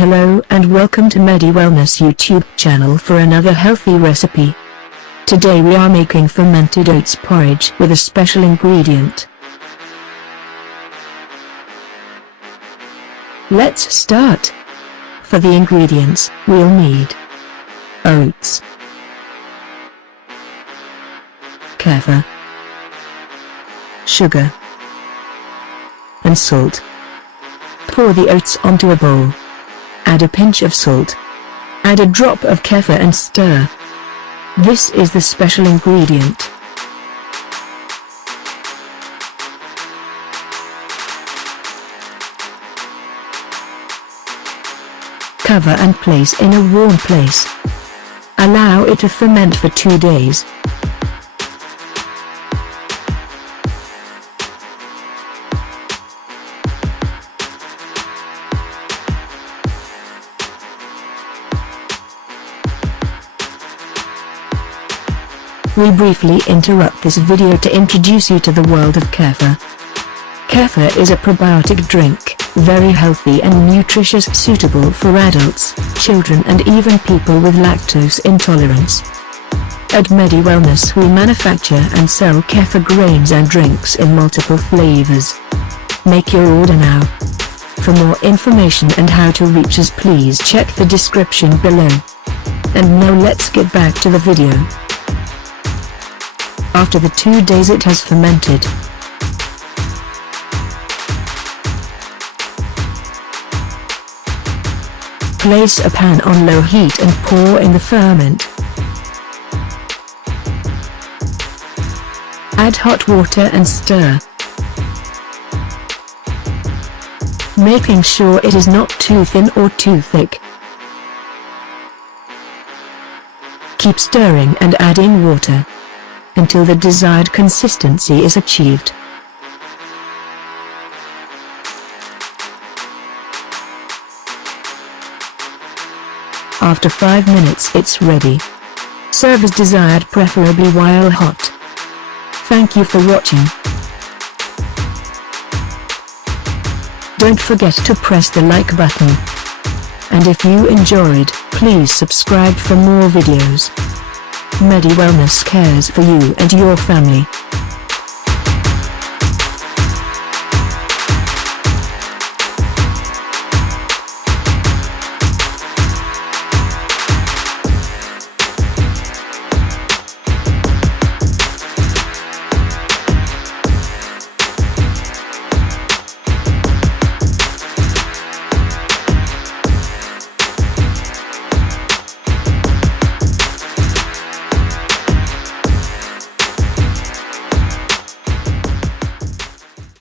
Hello and welcome to Medy Wellness YouTube channel for another healthy recipe. Today we are making fermented oats porridge with a special ingredient. Let's start. For the ingredients, we'll need oats, kefir, sugar, and salt. Pour the oats onto a bowl. Add a pinch of salt. Add a drop of kefir and stir. This is the special ingredient. Cover and place in a warm place. Allow it to ferment for 2 days. We briefly interrupt this video to introduce you to the world of Kefir. Kefir is a probiotic drink, very healthy and nutritious, suitable for adults, children and even people with lactose intolerance. At Medy Wellness we manufacture and sell Kefir grains and drinks in multiple flavors. Make your order now. For more information and how to reach us, please check the description below. And now let's get back to the video. After the 2 days it has fermented. Place a pan on low heat and pour in the ferment. Add hot water and stir, making sure it is not too thin or too thick. Keep stirring and adding water until the desired consistency is achieved. After 5 minutes it's ready. Serve as desired, preferably while hot. Thank you for watching. Don't forget to press the like button. And if you enjoyed, please subscribe for more videos. Medy Wellness cares for you and your family.